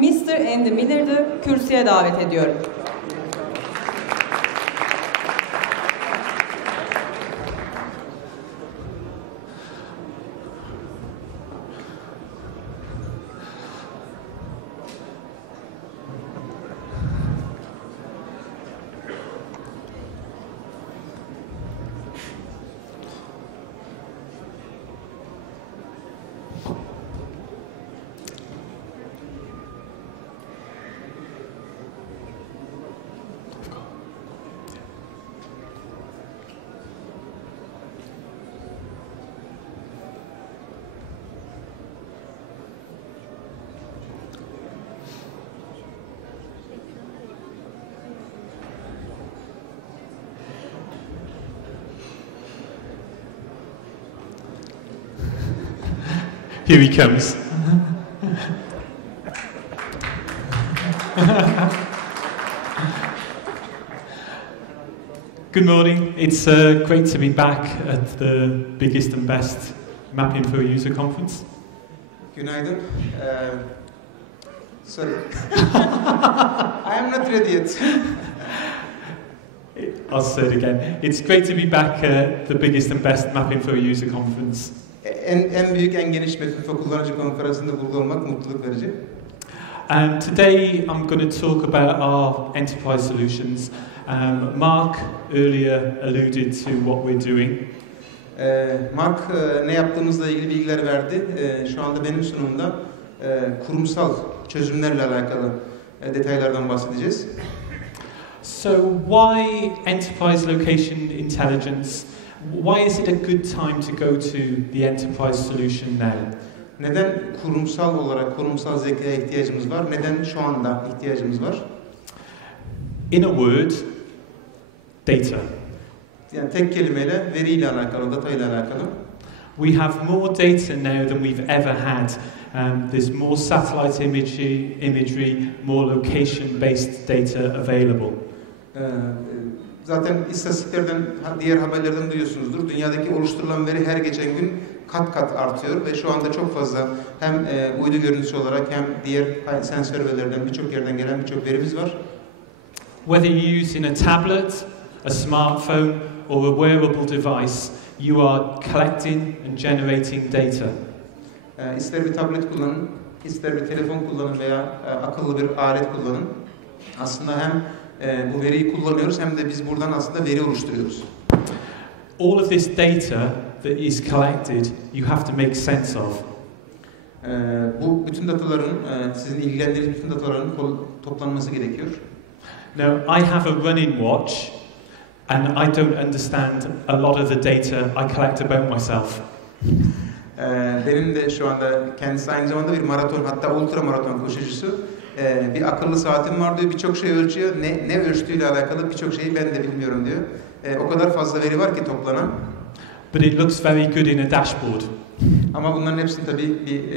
Mr. and Millard'ı kürsüye davet ediyorum. Here he comes. Good morning. It's great to be back at the biggest and best Mapping for User conference. Günaydın. Sorry. I am not ready yet. I'll say it again. It's great to be back at the biggest and best Mapping for User conference. En büyük en geniş MILLARD kullanıcı konferansında burada olmak mutluluk verici. Today I'm going to talk about our enterprise solutions. Mark earlier alluded to what we're doing. Mark ne yaptığımızla ilgili bilgiler verdi. Şu anda benim sunumda kurumsal çözümlerle alakalı detaylardan bahsedeceğiz. So why enterprise location intelligence? Why is it a good time to go to the enterprise solution now? Neden kurumsal olarak kurumsal zekaya ihtiyacımız var? Neden şu anda ihtiyacımız var? In a word, data. Yani tek kelimeyle veriyle alakalı, datayla alakalı. We have more data now than we've ever had. There's more satellite imagery, more location-based data available. Zaten istatistiklerden, diğer haberlerden duyuyorsunuzdur. Dünyadaki oluşturulan veri her geçen gün kat kat artıyor ve şu anda çok fazla hem uydu görüntüsü olarak hem diğer sensör verilerden birçok yerden gelen birçok verimiz var. Whether you use in a tablet, a smartphone or a wearable device, you are collecting and generating data. İster bir tablet kullanın, ister bir telefon kullanın veya akıllı bir alet kullanın. Aslında hem bu veriyi kullanıyoruz hem de biz buradan aslında veri oluşturuyoruz. All of this data that is collected, you have to make sense of. Bu bütün dataların, sizin ilgilendiğiniz bütün dataların toplanması gerekiyor. Now, I have a running watch, and I don't understand a lot of the data I collect about myself. Benim de şu anda kendisi aynı zamanda bir maraton, hatta ultra maraton koşucusu. Bir akıllı saatim var diyor, birçok şey ölçüyor. Ne ölçtüğüyle alakalı birçok şeyi ben de bilmiyorum diyor. O kadar fazla veri var ki toplanan. But it looks very good in a dashboard. Ama bunların hepsini tabii bir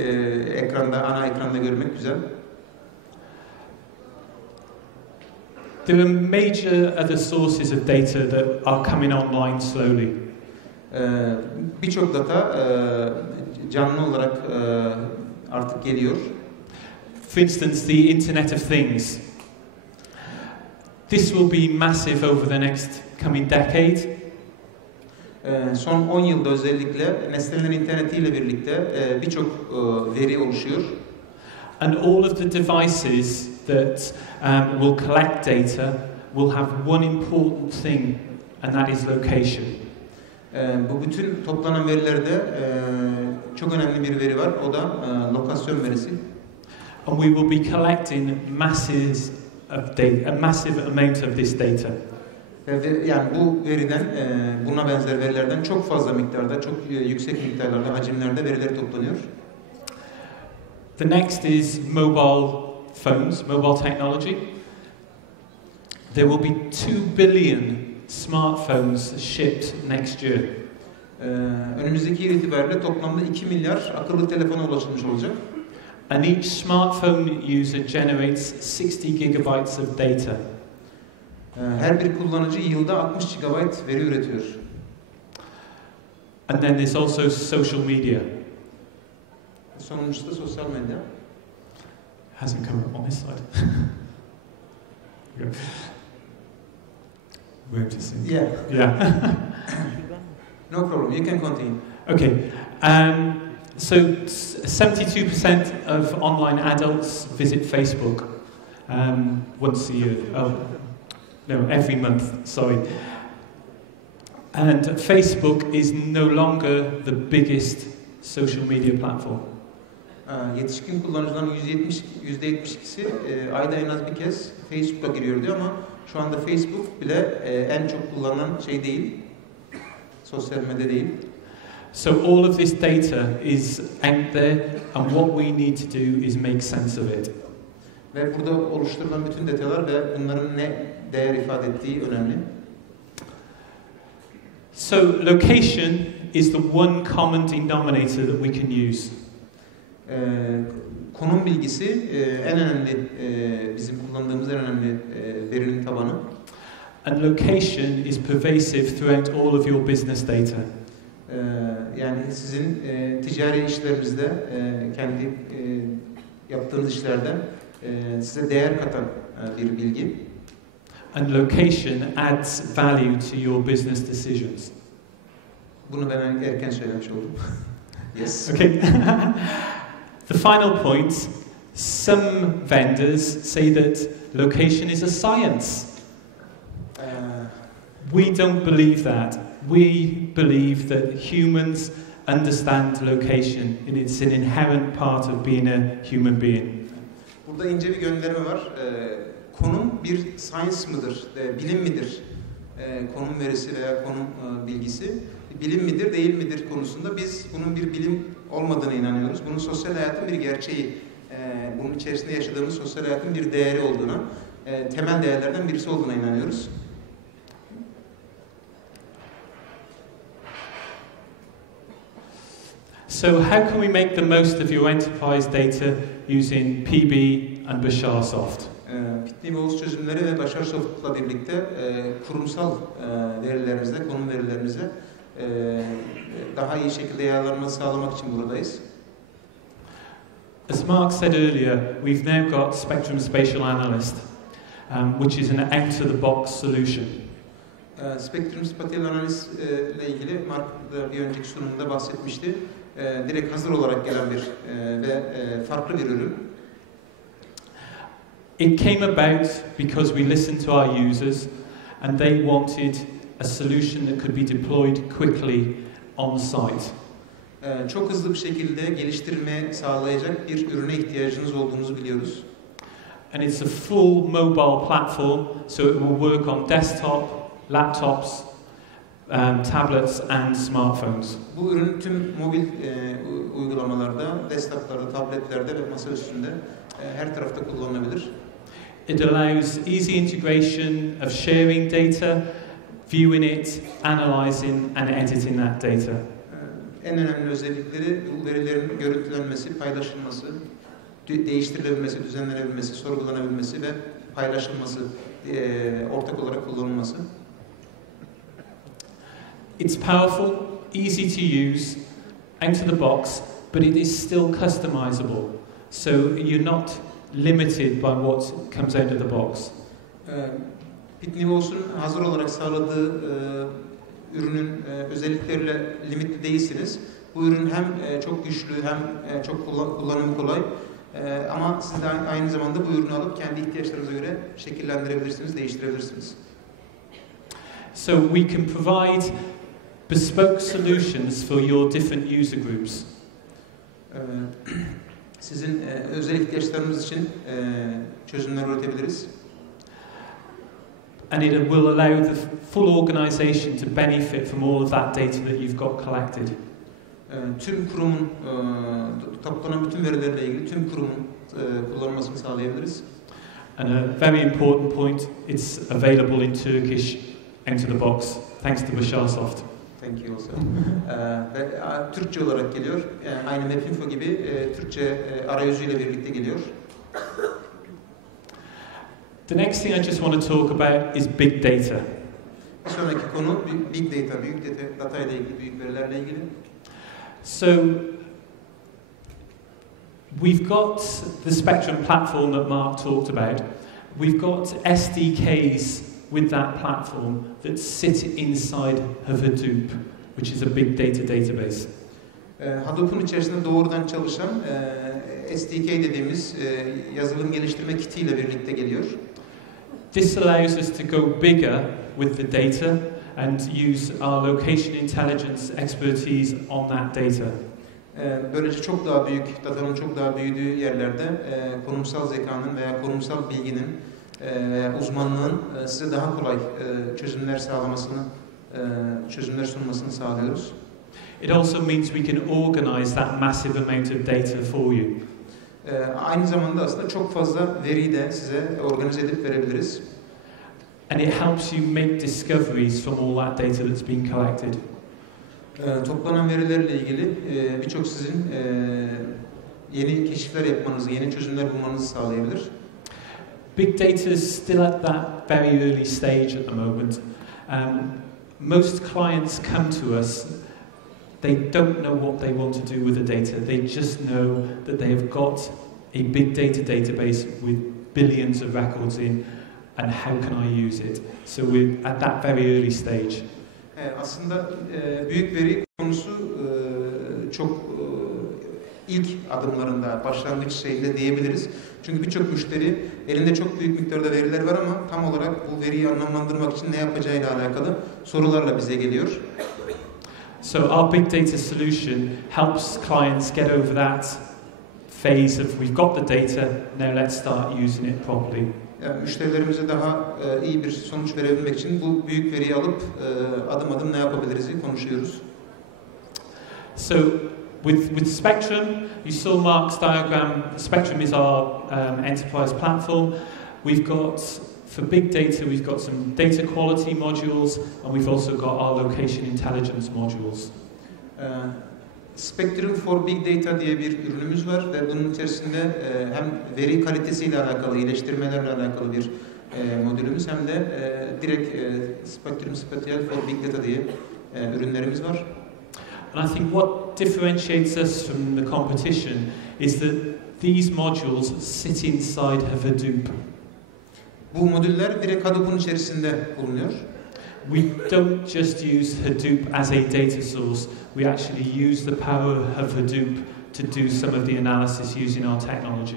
ekranda, ana ekranda görmek güzel. There are major other sources of data that are coming online slowly. Birçok data canlı olarak artık geliyor. For instance, the Internet of Things. This will be massive over the next coming decade. Son 10 yılda özellikle nesnelerin internetiyle birlikte birçok veri oluşuyor. And all of the devices that will collect data will have one important thing, and that is location. Bu bütün toplanan verilerde çok önemli bir veri var, o da lokasyon verisi. And we will be collecting masses of data, a massive amount of this data. Yani bu veriden, buna benzer verilerden çok fazla miktarda, çok yüksek miktarlarda, hacimlerde veriler toplanıyor. The next is mobile phones, mobile technology. There will be 2 billion smartphones shipped next year. Önümüzdeki yıl itibariyle toplamda 2 milyar akıllı telefona ulaşılmış olacak. And each smartphone user generates 60 gigabytes of data. Her bir kullanıcı yılda 60 GB veri üretiyor. And then there's also social media. Sonuncusu da sosyal medya. Hasn't come up on this side. Where to see? Yeah. Yeah. No problem. You can continue. Okay. So 72% of online adults visit Facebook once a year. Oh, no, every month. Sorry. And Facebook is no longer the biggest social media platform. Yetişkin kullanıcıların %72'si ayda en az bir kez Facebook'a giriyor diyor ama şu anda Facebook bile en çok kullanılan şey değil. Sosyal medya değil. So all of this data is out there, and what we need to do is make sense of it. Ve burada oluşturulan bütün detaylar ve bunların ne değer ifade ettiği önemli. So location is the one common denominator that we can use. Konum bilgisi en önemli, bizim kullandığımız en önemli verinin tabanı. And location is pervasive throughout all of your business data. Yani sizin ticari işlerinizde, kendi yaptığınız işlerde size değer katan bir bilgi. And location adds value to your business decisions. Bunu ben erken söylemiş oldum. Yes. Okay. The final point, some vendors say that location is a science. We don't believe that. We believe that humans understand location, and it's an inherent part of being a human being. Burada ince bir gönderme var. Konum bir science mıdır, bilim midir? Konum verisi veya konum bilgisi bilim midir, değil midir konusunda biz bunun bir bilim olmadığına inanıyoruz. Bunun sosyal hayatın bir gerçeği, bunun içerisinde yaşadığımız sosyal hayatın bir değeri olduğuna, temel değerlerden birisi olduğuna inanıyoruz. So how can we make the most of your enterprise data using PB and Basharsoft? Pitney Bowes çözümleri ve Basharsoft'la birlikte kurumsal verilerinizde, konum verilerinize daha iyi şekilde yararlanmasını sağlamak için buradayız. As Mark said earlier, we've now got Spectrum Spatial Analyst, which is an out-of-the-box solution. Spectrum Spatial Analyst ile ilgili Mark da bir önceki sunumunda bahsetmişti. Direkt hazır olarak gelen bir ve farklı bir ürün. It came about because we listened to our users and they wanted a solution that could be deployed quickly on site. Çok hızlı bir şekilde geliştirme sağlayacak bir ürüne ihtiyacınız olduğunuzu biliyoruz. And it's a full mobile platform, so it will work on desktop, laptops, tablets and smartphones. Bu ürün tüm mobil uygulamalarda, desktoplarda, tabletlerde ve masa üstünde her tarafta kullanılabilir. It allows easy integration of sharing data, viewing it, analyzing and editing that data. En önemli özellikleri bu verilerin görüntülenmesi, paylaşılması, değiştirilebilmesi, düzenlenebilmesi, sorgulanabilmesi ve paylaşılması, ortak olarak kullanılması. It's powerful, easy to use, out of the box, but it is still customizable. So you're not limited by what comes out of the box. Pitney Bowes'un hazır olarak sağladığı ürünün özellikleriyle limitli değilsiniz. Bu ürün hem çok güçlü hem çok kullanımı kolay. Ama siz de aynı zamanda bu ürünü alıp kendi ihtiyaçlarınıza göre şekillendirebilirsiniz, değiştirebilirsiniz. So we can provide bespoke solutions for your different user groups. Sizin özel ihtiyaçlarınız için çözümler üretebiliriz. And it will allow the full organization to benefit from all of that data that you've got collected. Tüm kurumun toplanan bütün verilerle ilgili tüm kurumun kullanılmasını sağlayabiliriz. And a very important point, it's available in Turkish out of the box, thanks to Basharsoft. Thank you also. Ve Türkçe olarak geliyor. Aynı Mapinfo gibi Türkçe arayüzüyle birlikte geliyor. The next thing I just want to talk about is big data. Bir sonraki konu big data, büyük data ile ilgili, büyük verilerle ilgili. So We've got the Spectrum platform that Mark talked about. We've got SDKs with that platform that sit inside of Hadoop, which is a big data database. Hadoop'un içerisinde doğrudan çalışan SDK dediğimiz yazılım geliştirme kitiyle birlikte geliyor. This allows us to go bigger with the data and use our location intelligence expertise on that data. Böylece çok daha büyük, datanın çok daha büyüdüğü yerlerde konumsal zekanın veya konumsal bilginin veya uzmanlığın size daha kolay çözümler sunmasını sağlıyoruz. It also means we can organize that massive amount of data for you. Aynı zamanda aslında çok fazla veriyi de size organize edip verebiliriz. And it helps you make discoveries from all that data that's been collected. Toplanan verilerle ilgili birçok sizin yeni keşifler yapmanızı, yeni çözümler bulmanızı sağlayabilir. Big data is still at that very early stage at the moment. Most clients come to us, they don't know what they want to do with the data. They just know that they have got a big data database with billions of records in, and how can I use it? So we're at that very early stage. Aslında büyük veri konusu çok ilk adımlarında, başlangıç şeyinde diyebiliriz. Çünkü birçok müşteri elinde çok büyük miktarda veriler var ama tam olarak bu veriyi anlamlandırmak için ne yapacağıyla alakalı sorularla bize geliyor. So our big data solution helps clients get over that phase of we've got the data, now let's start using it properly. Yani müşterilerimize daha iyi bir sonuç verebilmek için bu büyük veriyi alıp adım adım ne yapabiliriz diye konuşuyoruz. So with Spectrum, you saw Mark's diagram. Spectrum is our enterprise platform. We've got, for big data, we've got some data quality modules, and we've also got our location intelligence modules. Spectrum for Big Data diye bir ürünümüz var ve bunun içerisinde hem veri kalitesiyle alakalı, iyileştirmelerle alakalı bir modülümüz hem de direkt Spectrum Special for Big Data diye ürünlerimiz var. And I think what differentiates us from the competition is that these modules sit inside of Hadoop. Bu modüller direkt Hadoop'un içerisinde bulunuyor. We don't just use Hadoop as a data source, we actually use the power of Hadoop to do some of the analysis using our technology.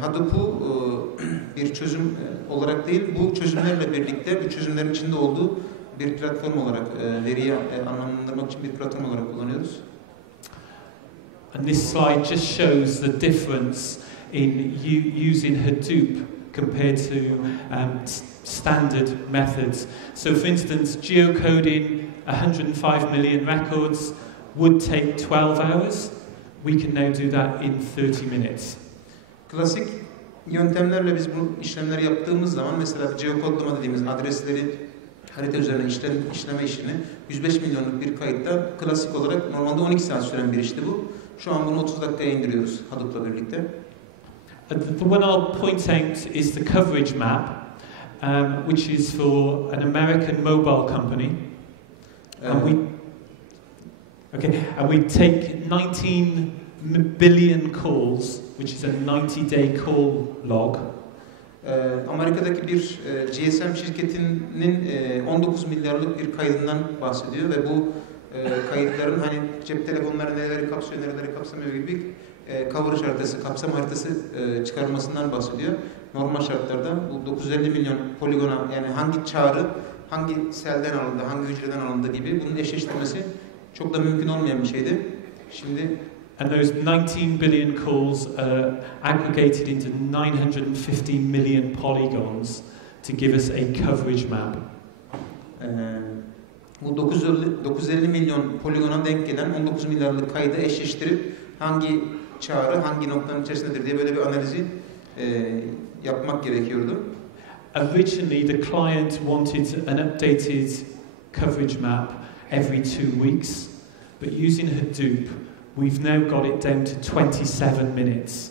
Hadoop'u bir çözüm olarak değil, bu çözümlerle birlikte, bu çözümlerin içinde olduğu bir platform olarak, veriyi anlamlandırmak için bir platform olarak kullanıyoruz. And this slide just shows the difference in using Hadoop compared to standard methods. So for instance, geocoding 105 million records would take 12 hours. We can now do that in 30 minutes. Klasik yöntemlerle biz bu işlemleri yaptığımız zaman mesela geokodlama dediğimiz adresleri harita üzerine işleme işini 105 milyonluk bir kayıtta klasik olarak normalde 12 saat süren bir işti bu. Şu an bunu 30 dakikaya indiriyoruz Hadoop'la birlikte. The one I'll point out is the coverage map, which is for an American mobile company. And we take 19 billion calls, which is a 90-day call log. Amerika'daki bir GSM şirketinin 19 milyarlık bir kaydından bahsediyor ve bu kayıtların hani cep telefonları neleri kapsıyor, nereleri kapsamıyor gibi coverage haritası, kapsam haritası çıkarılmasından bahsediyor. Normal şartlarda bu 950 milyon poligona yani hangi çağrı, hangi selden alındı, hangi hücreden alındı gibi bunun eşleştirmesi çok da mümkün olmayan bir şeydi. Şimdi and those 19 billion calls are aggregated into 950 million polygons to give us a coverage map. Bu 950 milyon poligona denk gelen 19 milyarlık kaydı eşleştirip hangi çağrı hangi noktanın içerisindedir diye böyle bir analizi yapmak gerekiyordu. Originally, the client wanted an updated coverage map every 2 weeks, but using Hadoop, we've now got it down to 27 minutes.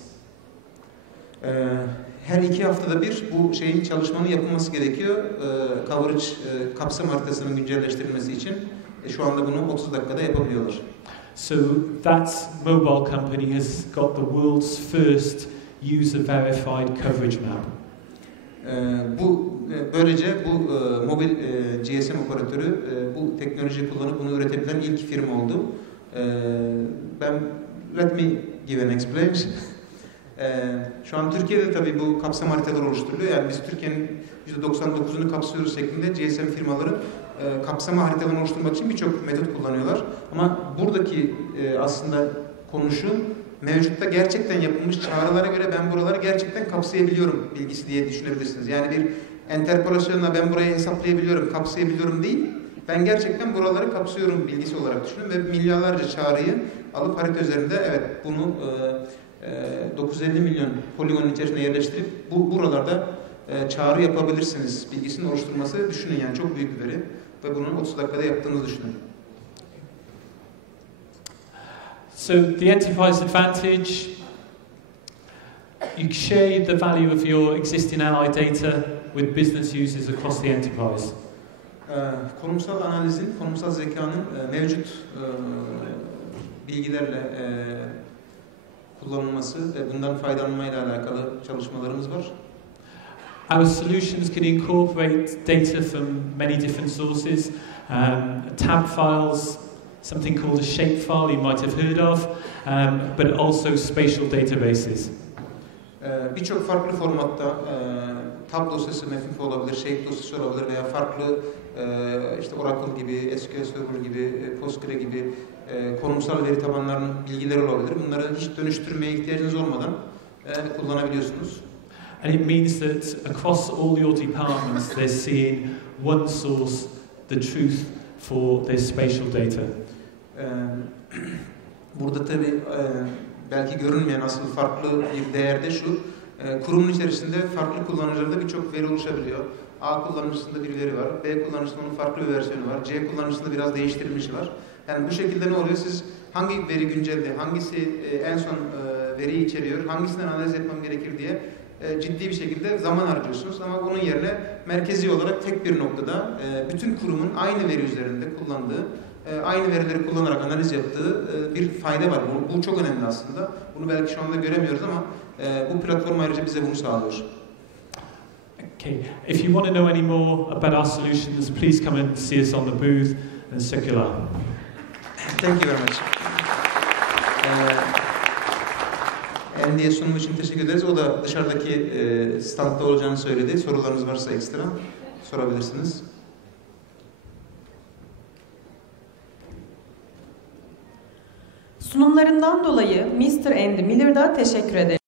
Her 2 haftada bir bu şeyin çalışmanın yapılması gerekiyor. Kapsam haritasının güncelleştirilmesi için. Şu anda bunu 30 dakikada yapabiliyorlar. So that mobile company has got the world's first user-verified coverage map. Böylece bu mobil GSM operatörü bu teknolojiyi kullanıp bunu üretebilen ilk firma oldu. Let me give an explanation. Şu an Türkiye'de tabii bu kapsam haritaları oluşturuluyor. Yani biz Türkiye'nin %99'unu kapsıyoruz şeklinde GSM firmaları kapsama haritalarını oluşturmak için birçok metot kullanıyorlar. Ama buradaki aslında konu şu, mevcutta gerçekten yapılmış çağrılara göre ben buraları gerçekten kapsayabiliyorum bilgisi diye düşünebilirsiniz. Yani bir enterpolasyonla ben burayı hesaplayabiliyorum, kapsayabiliyorum değil, ben gerçekten buraları kapsıyorum bilgisi olarak düşünün ve milyarlarca çağrıyı alıp harita üzerinde evet bunu 950 milyon poligonun içerisine yerleştirip buralarda çağrı yapabilirsiniz bilgisinin oluşturması düşünün yani çok büyük bir veri ve bunu 30 dakikada yaptığınızı düşünün. So the enterprise advantage, you share the value of your existing ally data with business users across the enterprise. Konumsal analizin, konumsal zekanın mevcut bilgilerle kullanılması ve bundan faydalanmayla alakalı çalışmalarımız var. Our solutions can incorporate data from many different sources, tab files, something called a shapefile you might have heard of, but also spatial databases. Birçok farklı formatta tab dosyası MFF olabilir, shape dosyası olabilir veya farklı işte Oracle gibi, SQL Server gibi, Postgre gibi konumsal veri tabanlarının bilgileri olabilir. Bunları hiç dönüştürmeye ihtiyacınız olmadan kullanabiliyorsunuz. And it means that across all your departments they're seeing one source, the truth for their spatial data. Burada tabii belki görünmeyen asıl farklı bir değer de şu, kurumun içerisinde farklı kullanıcılarda birçok veri oluşabiliyor. A kullanıcısında bir veri var, B kullanıcısında onun farklı bir versiyonu var, C kullanıcısında biraz değiştirilmişi var. Yani bu şekilde ne oluyor? Siz hangi veri güncelde, hangisi en son veriyi içeriyor, hangisinden analiz etmem gerekir diye ciddi bir şekilde zaman harcıyorsunuz. Ama bunun yerine merkezi olarak tek bir noktada bütün kurumun aynı veri üzerinde kullandığı, aynı verileri kullanarak analiz yaptığı bir fayda var. Bu çok önemli aslında. Bunu belki şu anda göremiyoruz ama bu platform ayrıca bize bunu sağlıyor. Okay. If you want to know any more about our solutions, please come and see us on the booth and circular. Thank you very much. Endi'ye sunum için teşekkür ederiz. O da dışarıdaki standta olacağını söyledi. Sorularınız varsa ekstra sorabilirsiniz. Sunumlarından dolayı Mr. Andy Millard'a teşekkür ederim.